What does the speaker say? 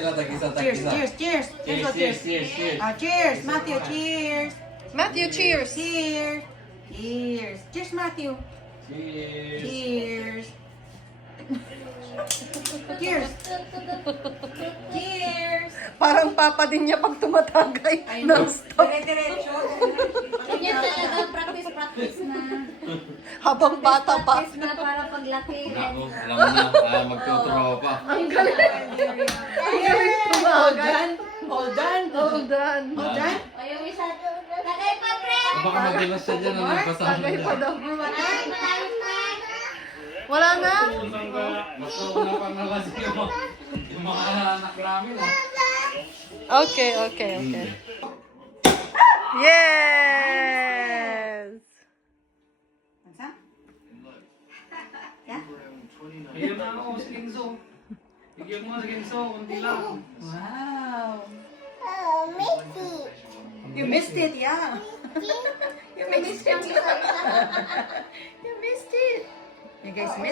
Cheers, cheers, cheers. Cheers. Cheers, Matthew, cheers. Matthew, cheers. Cheers. Cheers. Cheers, Matthew. Cheers. Cheers. Cheers. Parang papa din niya pag tumatagay. Non-stop. Dire-diretso. Ganyan talaga, practice na. Habang bata pa. Practice na para paglaki. Ako, alam na, magtutrabaho pa. Ang galing. Ang galing tumagay. Hold on. Hold on. Hold on. O yung isa, tagay pa, pre! Baka madalas siya dyan, ano, basahan Tagay niya. pa daw. Tagay pa tayo, pre! Wala na? Mas nauna pa na kasi yung mga anak namin. Okay. Yes! Ansa? Bigyan mo ako sa Ginso. Bigyan mo sa Ginso, kunti lang. Wow. You missed it, yeah. You missed it. You missed it. You guys missed